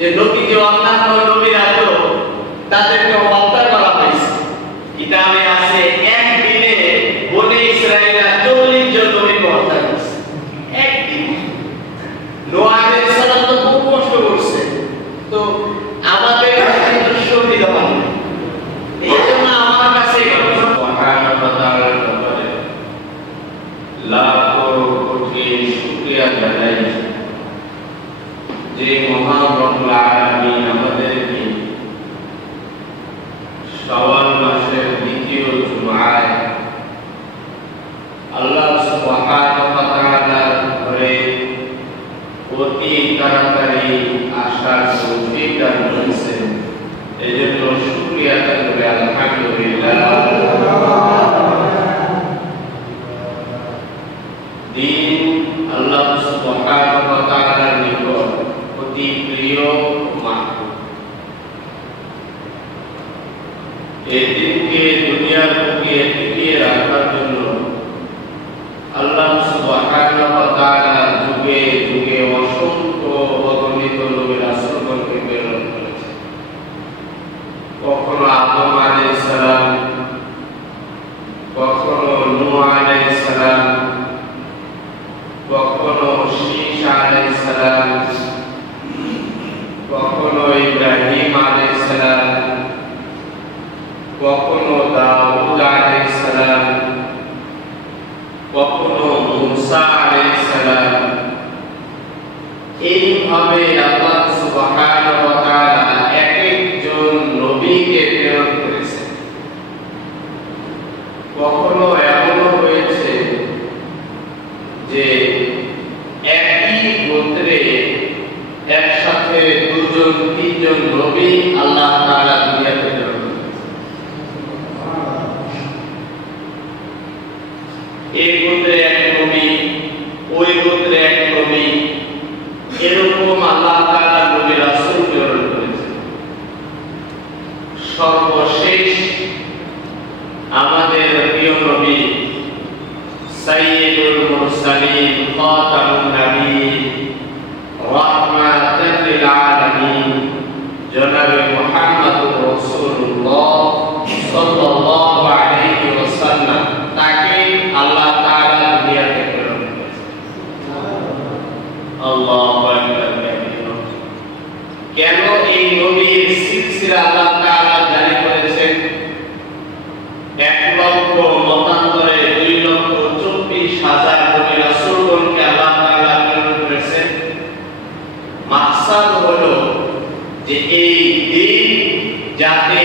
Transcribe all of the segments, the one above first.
যে নবী যে অন্যান্য নবীরা তো তাদেরকে হত্যা করা হয়েছে। কিতাবে আছে একদিনে বনি ইসরাঈলরা 40 জন নবীকে হত্যা করেছে একদিনে। নূহ আলাইহিস সালাম তো খুব কষ্ট করছে, তো আমাদের কাছে তো সুবিধা হয় না, এইজন্য আমার কাছে সুবহানাহু ওয়া তাআলার ব্যাপারে লাখো কোটি শুকরিয়া জানাই যে মহান রব্বুল আলামিন আমাদেরকে শাওয়াল মাসের দ্বিতীয় জুমআয় আল্লাহ সুবহানাহু ওয়া তাআলার ঘরে অতি তাড়াতাড়ি আসার তৌফিক দান করেছেন। এজন্য শুকরিয়া আদায় করে আলহামদুলিল্লাহ। দিন আল্লাহ সুবহানাহু ওয়া তাআলার নিকট অতি প্রিয় মাহবুব। এই দিনকে দুনিয়ার বুকে টিকিয়ে রাখার জন্য আল্লাহ সুবহানাহু ওয়া তাআলা যুগে যুগে অসংখ্য অগণিত নবী রাসূলগণকে প্রেরণ করেছেন। কখনো আদম আলাইহিস সালাম, কখনো নূহ আলাইহিস সালাম, কখনো শীশ আলাইহিস সালাম, কখনো ইব্রাহিম আলাইহিস সালাম, কখনো দাউদ আলাইহিস সালাম, কখনো মুসা আলাইহিস সালাম। এইভাবে আল্লাহ সুবহানাহু ওয়া তাআলা এক একজন নবীকে প্রেরণ করেছেন। কখনো এমনও হয়েছে যে একই গোত্রে একসাথে দুজন তিনজন নবী আল্লাহ তাআলা দুনিয়াতে প্রেরণ করেছেন। এই গোত্রে এক নবী, ওই গোত্রে এক নবী, এরকম আল্লাহ তাআলা নবী রাসূল প্রেরণ করেছেন। সর্বশেষ আমাদের প্রিয় নবী সাইয়্যিদুল মুরসালিন খাতামুন নবিয়্যিন রাহমাতাল লিল আলামিন জনাবে মুহাম্মদুর রাসূলুল্লাহ সাল্লাল্লাহু আলাইহি ওয়াসাল্লাম, তাকে আল্লাহ তাআলা দুনিয়াতে প্রেরণ করেছেন। আল্লাহু আকবার। কেন এই নবীর সিলসিলা আল্লাহ তাআলা জারি করেছেন? 1 লক্ষ মতান্তরে 2,24,000 নবী রাসূলগণকে আল্লাহ তাআলা প্রেরণ করেছেন। মাকসাদ হলো যে এই দিন যাতে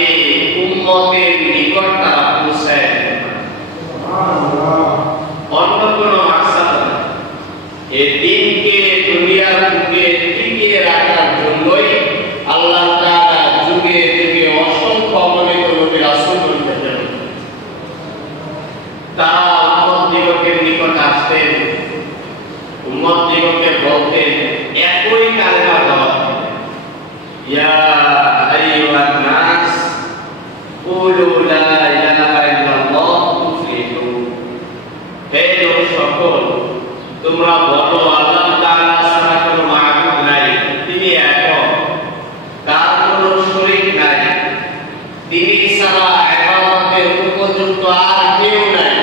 উম্মতের নিকট তারা পৌঁছায় দিতে পারে। সুবহানাল্লাহ। অন্য কোনো মাকসাদ না। এই দিনকে দুনিয়ার বুকে টিকিয়ে রাখার জন্যই আল্লাহ তাআলা যুগে যুগে অসংখ্য অগণিত নবী রাসূলগণকে প্রেরণ করেছেন। তারা উম্মতদিগকের নিকট আসতেন, উম্মতদিগকে বলতেন, একই কালেমা দাওয়াত দিতেন, ইয়া আইয়ুহান নাস কুলু লা ইলাহা ইল্লাল্লাহ তুফলিহু। হে লোক সকল, তোমরা বলো আল্লাহ তাআলা ছাড়া কোনো মাবুদ নাই, তিনি একক, তার কোনো শরীক নাই, তিনি ছাড়া ইবাদতের উপযুক্ত আর কেউ নাই।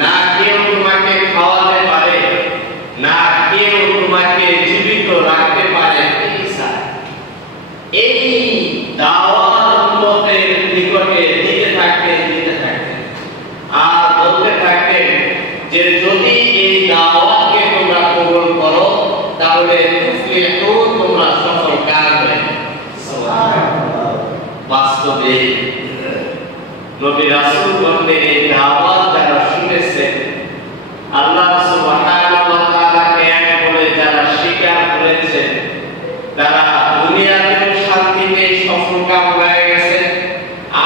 না কেউ তোমাকে খাওয়াতে পারে, না কেউ তোমাকে জীবিত রাখতে পারে, তিনি ছাড়া। এই দাওয়াত উম্মতের নিকটে দিতে থাকতেন আর বলতে থাকতেন যে যদি এই দাওয়াতকে তোমরা কবুল করো তাহলে তুফলিহু, তোমরা সফল কাম হবে। সুবহানাল্লাহ। বাস্তবে নবী রাসূলগণের এই দাওয়াত যারা শুনেছেন, আল্লাহ সুবহানাহু ওয়া তাআলাকে এক বলে যারা স্বীকার করেছেন, তারা দুনিয়াতে শান্তিতে সফলকাম হয়ে গেছে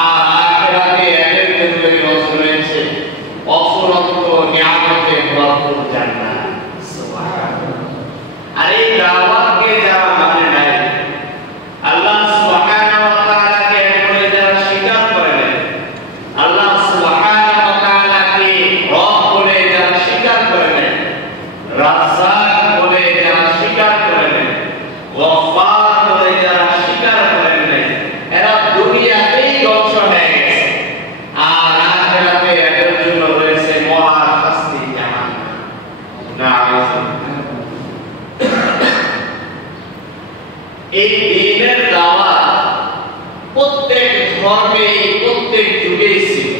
আর আখিরাতে এদের তৈরি হয়েছে অফুরন্ত নিয়ামতে ভরপুর জান্নাত। সুবহানাল্লাহ। আর এই দাওয়াতকে যারা মানে নাই, আল্লাহ সুবহানাহু ওয়া তাআলাকে এক বলে যারা স্বীকার করে নাই, আল্লাহ সুবহানাহু ওয়া তাআলাকে রব বলে যারা স্বীকার করে নাই, এই দ্বীনের দাওয়াত প্রত্যেক ধর্মে প্রত্যেক যুগেই ছিল।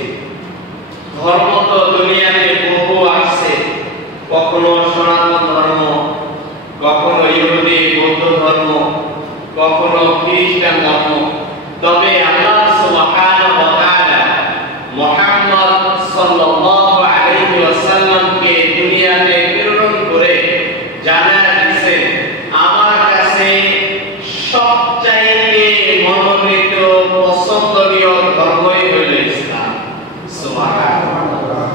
ধর্ম তো দুনিয়াতে বহু আসছে, কখনো সনাতন ধর্ম, কখনো ইহুদি বৌদ্ধ ধর্ম, কখনো খ্রিস্টান ধর্ম। তবে আল্লাহ সুবহানাহু ওয়া তাআলা মুহাম্মদ সাল্লাল্লাহু আলাইহি ওয়াসাল্লামকে দুনিয়াতে প্রেরণ করে জানায় দিয়েছেন, আমার কাছে সবচাইতে মনোনীত পছন্দনীয় ধর্মই হইল ইসলাম। সুবহানাল্লাহ।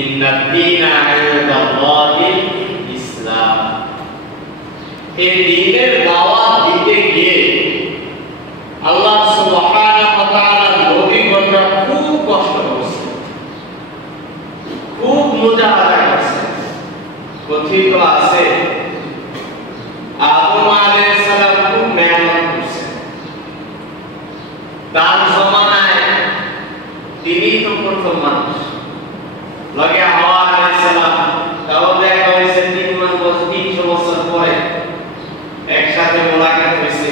ইন্নাদ দীনা ইনদাল্লাহিল ইসলাম। এই দ্বীনের দাওয়াত দিতে গিয়ে আল্লাহ সুবহানাহু ওয়া তাআলা নবীগণরা খুব কষ্ট করেছে, খুব মুজাহাদা করেছে। কথিত আছে আদম আলাইহিস সালাম খুব মেহনত করেছেন। তার জামানায় তিনি তো প্রথম মানুষ, লগে হাওয়া আলাইহিস সালাম, তাও দেখা হয়েছে 300 বছর পরে একসাথে মোলাকাত হয়েছে।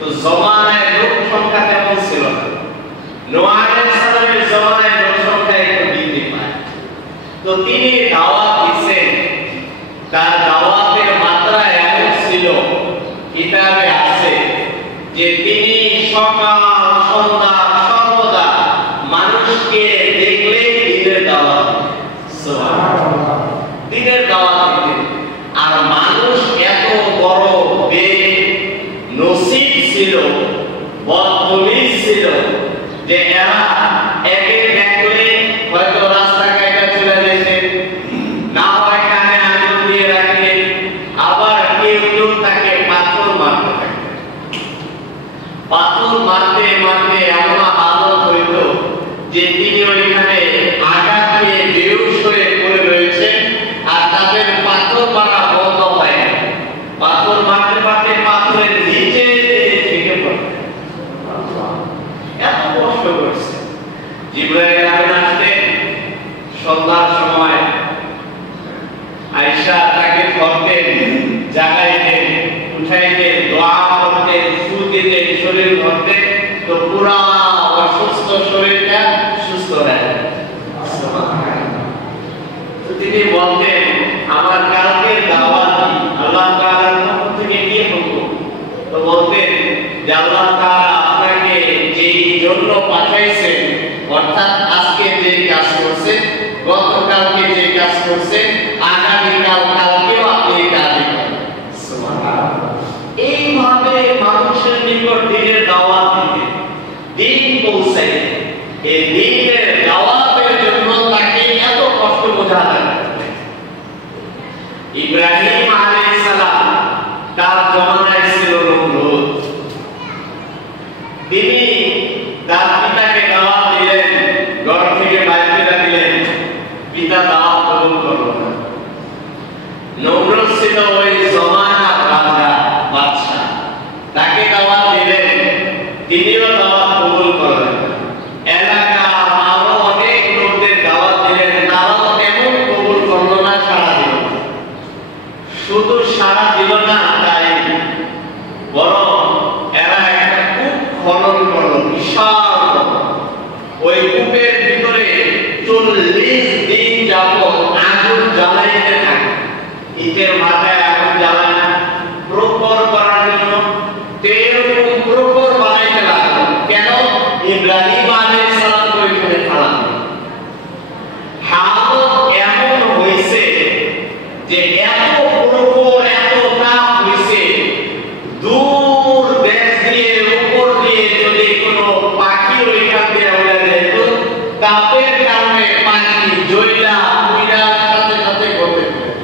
তো জামানায় লোক সংখ্যা তেমন ছিল না। নূহ আলাইহিস সালামের জামানায় লোক সংখ্যা একটু বৃদ্ধি পায়। তো তিনি দাওয়াত দিয়েছেন, তার দাওয়াতের মাত্রা এমন ছিল, কিতাবে আছে যে তিনি সকাল সন্ধ্যা সর্বদা মানুষকে দেখলে দ্বীনের দাওয়াত, সুবহানাল্লাহ, দ্বীনের দাওয়াত দিতেন। আর মানুষ এত বড় নসিব ছিল, বদখলিক ছিল যে এরা একে দেখলে হয়তো রাস্তা কাটা চলে যেতেন, না হয় কানে আঙুল দিয়ে রাখতেন, আবার কেউ কেউ তাকে পাথর মারতে থাকতেন। পাথর মারতে মারতে এমন হালত হইল যে তিনি ওইখানে আঘাত পেয়ে বেহুশ হয়ে পড়ে রয়েছেন, আর তাদের পাথর মারা বন্ধ হয় না। পাথর মারতে মারতে পাথরের নিচে থেকে পড়ে, এত কষ্ট করছে। জিবরাইল আমিন আসতেন সন্ধ্যার সময়, আয়েশা তাকে ধরতেন, জাগাইতেন, উঠাইতেন, দোয়া করতেন, ফু দিতেন, শরীর ধরতেন, তো পুরা অসুস্থ শরীরটা সুস্থ হয়ে যায়। তো তিনি বলতেন, আমার কালকে দাওয়াত আল্লাহ তাআলার পক্ষ থেকে কি হুকুম? তো বলতেন যে আল্লাহ তাআলা আপনাকে যেই জন্য পাঠাইছেন, অর্থাৎ আজকে যে কাজ করছেন, গতকালকে যে কাজ করছেন, আগামীকাল কালকেও আপনি এই কাজ করবেন। সুবহানাল্লাহ। এইভাবে মানুষের নিকট দ্বীনের দাওয়াত দিতে, দ্বীন পৌঁছাইতে, এই দ্বীনের দাওয়াতের জন্য তাকে এত কষ্ট বোঝাতে হয়। ইব্রাহিম আলাইহিস সালাম তার জমানায় ছিল নমরুদ। তিনি তার পিতাকে দাওয়াত দিলেন, ঘর থেকে বাইরে করে দিলেন, পিতা দাওয়াত কবুল করল না। নমরুদ ছিল ওই জমানার রাজা, বাদশা, তাকে দাওয়াত দিলেন, তিনিও দাওয়াত কবুল করলেন না। এলাকার আরো অনেক লোকদের দাওয়াত দিলেন, তারাও তেমন কবুল করল না, সাড়া দিল না। শুধু সাড়া দিল না তাই, বরং এরা একটা কূপ খনন করলো, বিশাল। ওই কূপের ভিতরে 40 দিন যাবত আগুন জ্বালাইতে থাকে। ইটের মাথায় আগুন জ্বালায় প্রখর করার জন্য, এরকম প্রখর বানাইতে লাগলো। কেন? ইব্রাহিম আলাইহিস সালাম ওইখানে খাড়া। হালত এমন হয়েছে যে এত প্রখর, এত তাপ হয়েছে, দূর দেশ দিয়ে উপর দিয়ে যদি কোনো পাখি ওইখান দিয়ে উড়ে যেত, তাপের কারণে পাখি জয়লা পুইরা সাথে সাথে করতে পারে।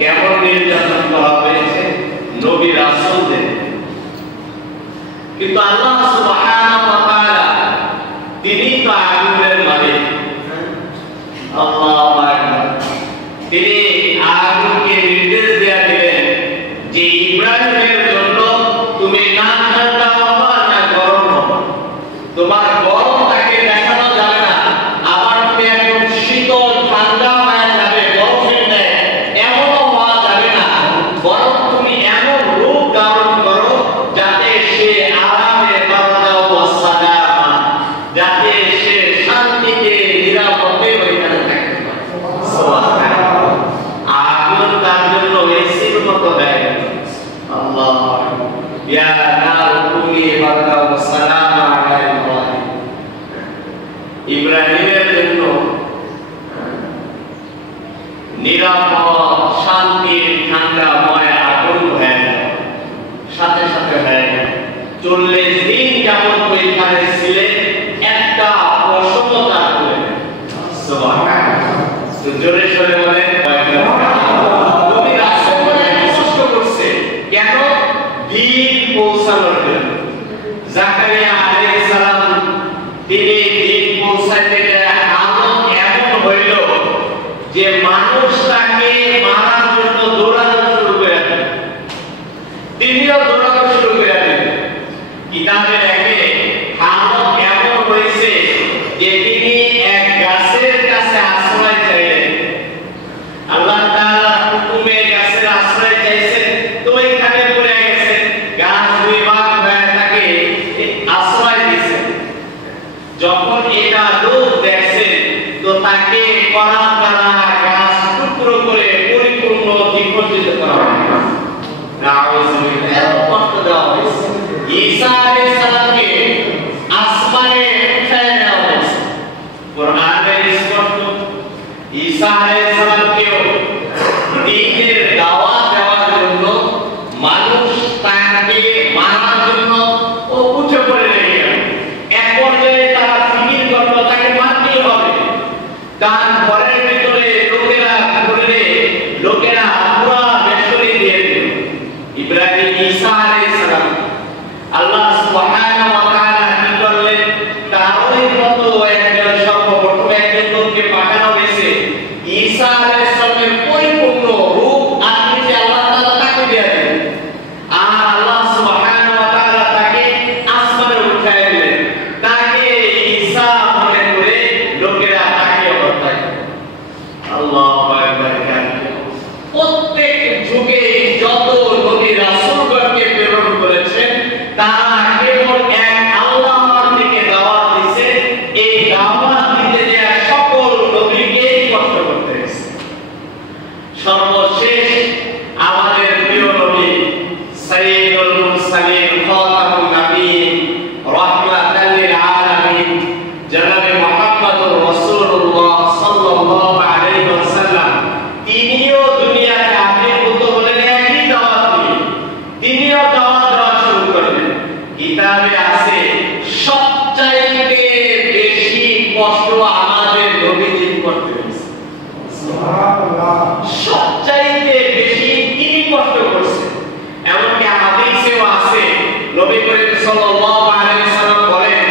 কেমন নির্যাতন করা হয়েছে নবী রাসূলদের। কিন্তু আল্লাহ সুবহানাহু ওয়া তাআলা তিনি তো আগুনের মালিক। আল্লাহু আকবার। তিনি আগুনকে নির্দেশ দেয়া দিলেন যে ইব্রাহিমের জন্য তুমি না ঠান্ডা হবা না গরম হবা, তোমার গরম তাকে দেখানো যাবে না, আবার তুমি একদম শীতল ঠান্ডা হয়ে যাবে বরফের ন্যায় এমনও হওয়া যাবে না, বরং তুমি এমন রূপ ধারণ করো যাতে সে আরামে বারদাও ওয়াসালামা, যাতে সে শান্তিতে নিরাপদে ওইখানে থাকতে পারে। সুবহানাল্লাহ। আগুন তার জন্য এসির মতো দেয়। আল্লাহ ইয়া নারু কুনি বারদাও ওয়াসালামা আলা ইব্রাহিম। ইব্রাহিমের জন্য নিরাপদ শান্তির ঠান্ডাময় আগুন হয়ে গেল, সাথে সাথে হয়ে গেল। 40 দিন যাবত ওইখানে ছিলেন, একটা পশমও তার করে নেই। সুবহানাল্লাহ। তো জোরে সরে বলেন নবী রাসূল বলে কষ্ট করছে কেন? দিন পৌঁছানোর জন্য। জাকারিয়া আলাইহিস সালাম তিনি দিন পৌঁছাতে হালত এমন হইল যে মানুষ তাকে মারার জন্য দৌড়ানো শুরু করে দিল, তিনিও দৌড়ানো শুরু করে দিলেন। কিতাবে লেখে হালত এমন হয়েছে যে তিনি এক গাছের কাছে আশ্রয় চাইলেন। আল্লাহ তাআলা হুকুমে গাছের আশ্রয় চাইছেন, তো এখানে পড়ে গেছে, গাছ দুই ভাগ হয়ে থাকে, আশ্রয় দিয়েছেন। যখন এটা লোক দেখছেন তো তাকে করাত দ্বারা গাছ টুকরো করে পরিপূর্ণ বিপর্যিত করা হয়। নাউযুবিল্লাহ। কষ্ট দেওয়া হয়েছে। ঈসা আলাইহিস সালামকে আসমানে উঠায় নেওয়া হয়েছে। কোরআনে স্পষ্ট ঈসা আলাইহিস সালামকেও দ্বীনের দাওয়াত দেওয়ার জন্য মানুষ তাকে মারার জন্য ও উঠে পড়ে লেগে গেল। এক পর্যায়ে তারা ফিকির করলো তাকে মারতেই হবে। তার ঘরের ভিতরে লোকেরা ঘুরলে লোকেরা পুরা বেষ্টনী দিয়ে দিল ইব্রাহিম ঈসা আলাইহিস সালাম। আল্লাহ সুবহানাহু ওয়া তাআলা কি করলেন? তারই মতো একজন সর্বপ্রথম একজন লোককে পাঠানো হয়েছে। ঈসা আলাইহিস সালামের পরিপূর্ণ রূপ আকৃতি আল্লাহ তাআলা তাকে দিয়ে দিলেন। আর আল্লাহ সুবহানাহু ওয়া তাআলা তাকে আসমানে উঠায় দিলেন। তাকে ঈসা মনে করে লোকেরা তাকে হত্যা করে। আল্লাহু আকবার। প্রত্যেক যুগে যত নবী রাসূলগণকে প্রেরণ করেছেন তারা কেবল এক আল্লাহর দিকে দাওয়াত দিয়েছে। এই দাওয়াত দিতে যে সকল নবীকে কষ্ট করতে হয়েছে। সর্বশেষ আমাদের প্রিয় নবী সাইয়্যিদুল মুরসালিন খাতামুন নবিয়্যিন রাহমাতাল লিল আলামিন জনাবে মুহাম্মদুর রাসূলুল্লাহ সাল্লাল্লাহু আলাইহি ওয়াসাল্লাম তিনিও দুনিয়াতে আবির্ভূত হলেন একই দাওয়াত নিয়ে। তিনিও দাওয়াত দেওয়া শুরু করলেন। কিতাবে আছে সবচাইতে বেশি কষ্ট আমাদের নবীজি করতে হয়েছে। সুবহানাল্লাহ। সবচাইতে বেশি তিনি কষ্ট করছেন। এমনকি হাদিসেও আছে নবী করিম সাল্লাল্লাহু আলাইহি ওয়াসাল্লাম বলেন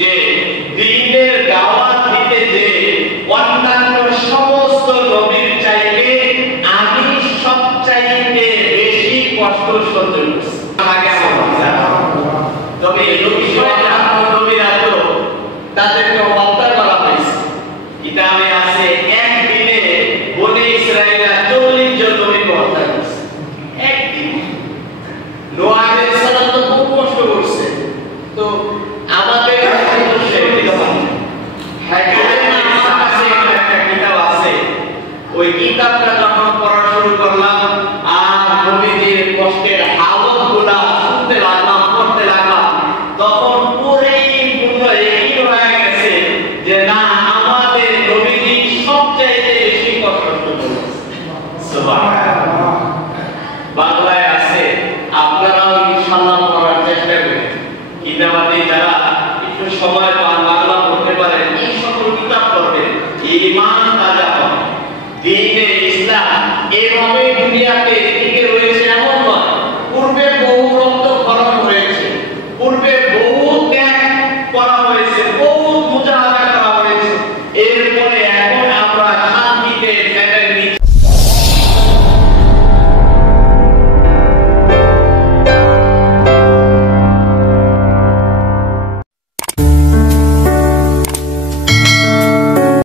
যে দ্বীনের দাওয়াত দিতে যে অন্যান্য সমস্ত নবীর চাইতে আমি সবচাইতে বেশি কষ্ট সহ্য করছি। তবে